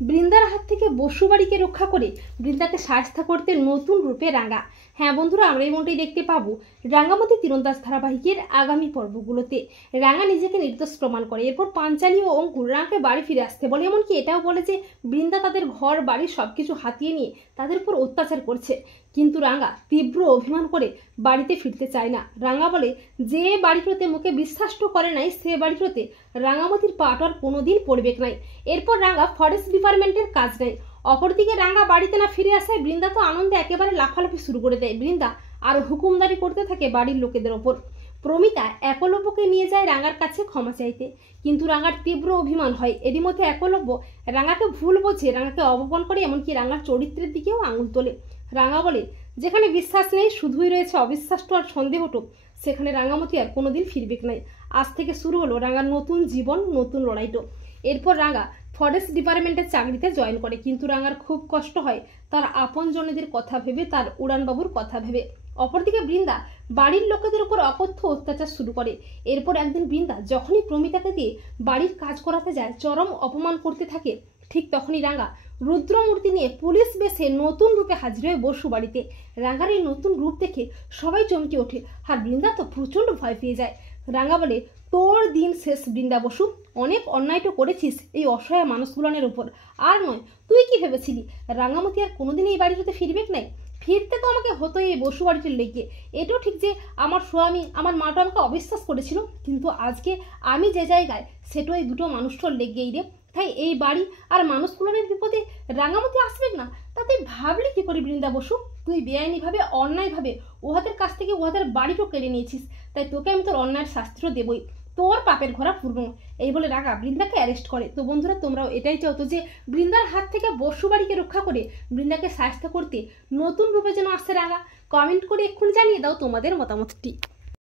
বৃন্দার হাত থেকে বসুবাড়িকে রক্ষা করে বৃন্দাকে শায়েস্তা করতে নতুন রূপে রাঙা। হ্যাঁ বন্ধুরা, আমরা এমনটাই দেখতে পাবো রাঙামতি তীরন্দাজ ধারাবাহিকের আগামী পর্বগুলোতে। রাঙা নিজেকে নির্দোষ প্রমাণ করে, এরপর পাঞ্চালী ও অঙ্কুর রাঙাকে বাড়ি ফিরে আসতে বলে, এমনকি এটাও বলে যে বৃন্দা তাদের ঘর বাড়ি সবকিছু হাতিয়ে নিয়ে তাদের উপর অত্যাচার করছে। কিন্তু রাঙা তীব্র অভিমান করে বাড়িতে ফিরতে চায় না। রাঙা বলে যে বাড়িটাতে মুখে বিশ্বাস করে নাই সে বাড়িটাতে রাঙামতির পাট আর কোনোদিন পড়বে নাই। এরপর রাঙা ফরেস্ট ডিপার্টমেন্টের কাজ নেয়। অপরদিকে রাঙা বাড়িতে না ফিরে আসায় বৃন্দা তো আনন্দে একেবারে লাফালাফি শুরু করে দেয়। বৃন্দা আর হুকুমদারি করতে থাকে বাড়ির লোকেদের ওপর। প্রমিতা একলব্যকে নিয়ে যায় রাঙার কাছে ক্ষমা চাইতে, কিন্তু রাঙার তীব্র অভিমান হয়। এরই মধ্যে একলব্য রাঙাকে ভুল বোঝে, রাঙাকে অপমান করে, এমনকি রাঙার চরিত্রের দিকেও আঙুল তোলে। রাঙা বলে যেখানে বিশ্বাস নেই, শুধুই রয়েছে অবিশ্বাসটো আর সন্দেহটো, সেখানে রাঙামতি আর কোনোদিন ফিরবে নাই। আজ থেকে শুরু হলো রাঙার নতুন জীবন, নতুন লড়াইটো। এরপর রাঙা ফরেস্ট ডিপার্টমেন্টের চাকরিতে জয়েন করে, কিন্তু রাঙার খুব কষ্ট হয় তার আপনজনেদের কথা ভেবে, তার উড়ানবাবুর কথা ভেবে। অপরদিকে বৃন্দা বাড়ির লোকেদের উপর অকথ্য অত্যাচার শুরু করে। এরপর একদিন বৃন্দা যখনই প্রমিতাকে দিয়ে বাড়ির কাজ করাতে যায়, চরম অপমান করতে থাকে, ঠিক তখনই রাঙা রুদ্রমূর্তি নিয়ে পুলিশ বেশে নতুন রূপে হাজির হয়ে বসু বাড়িতে। রাঙার এই নতুন রূপ দেখে সবাই চমকে ওঠে, আর বৃন্দা তো প্রচণ্ড ভয় পেয়ে যায়। রাঙা বলে তোর দিন শেষ বৃন্দা বসু, অনেক অন্যায় তো করেছিস এই অসহায় মানুষগুলোনের উপর। আর নয়, তুই কি ভেবেছিলি রাঙামতি আর কোনোদিন এই বাড়িটাতে ফিরবে নাই? ফিরতে তো আমাকে হতো এই বসু বাড়িটির লেগে। এটাও ঠিক যে আমার স্বামী আমার মাটা আমাকে অবিশ্বাস করেছিল, কিন্তু আজকে আমি যে জায়গায় সেটা এই দুটো মানুষটার লেগেই রে। তাই এই বাড়ি আর মানুষগুলোর বিপদে রাঙামতি আসবে না, তাতে ভাবলি কি করে বৃন্দা বসু? তুই বেআইনিভাবে অন্যায়ভাবে উহাদের কাছ থেকে উহাদের বাড়িটাও কেড়ে নিয়েছিস, তাই তোকে আমি তোর অন্যায়ের শাস্তিও দেবই, তোর পাপের ঘোরা পূর্ণ। এই বলে রাঙা বৃন্দাকে অ্যারেস্ট করে। তো বন্ধুরা, তোমরাও এটাই চাও তো যে বৃন্দার হাত থেকে বসু বাড়িকে রক্ষা করে বৃন্দাকে শায়েস্তা করতে নতুন রূপে যেন আসে রাঙা? কমেন্ট করে এক্ষুনি জানিয়ে দাও তোমাদের মতামতটি।